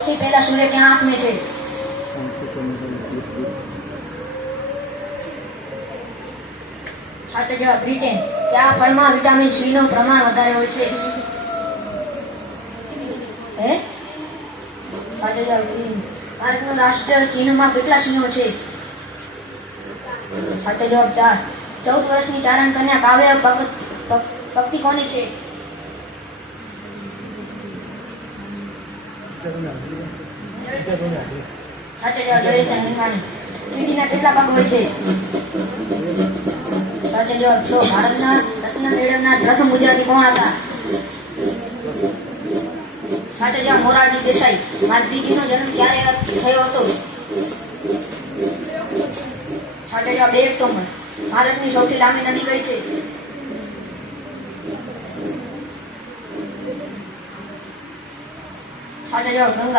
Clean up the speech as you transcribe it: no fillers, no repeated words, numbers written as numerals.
સૌથી પહેલા સૂર્ય ક્યાં હાથમે છે? સાચો જવાબ બ્રિટેન. કયા ફળમાં વિટામિન સી નું પ્રમાણ વધારે હોય છે? સાચો જવાબ ગ્રીન. ભારતનું રાષ્ટ્ર ચિહ્નમાં કેટલા સિંહો છે? સાચો જવાબ 4. 14 વર્ષની ચારણ કન્યા કાવ્ય ભક્તિ કોની છે? સાચો જવાબ જયેશચંદ્ર મેઘાણી. કીડીના કેટલા પગ હોય છે? સાચો જવાબ 6. ભારતના રત્ન મેળવનાર પ્રથમ ગુજરાતી કોણ હતા? સાચો જવાબ મોરારજી દેસાઈ. ગાંધીજીનો જન્મ ક્યારે થયો હતો? સાચો જવાબ 2 ઓક્ટોબર. ભારતની સૌથી લાંબી નદી કઈ છે? સાચો જવાબ ગંગા.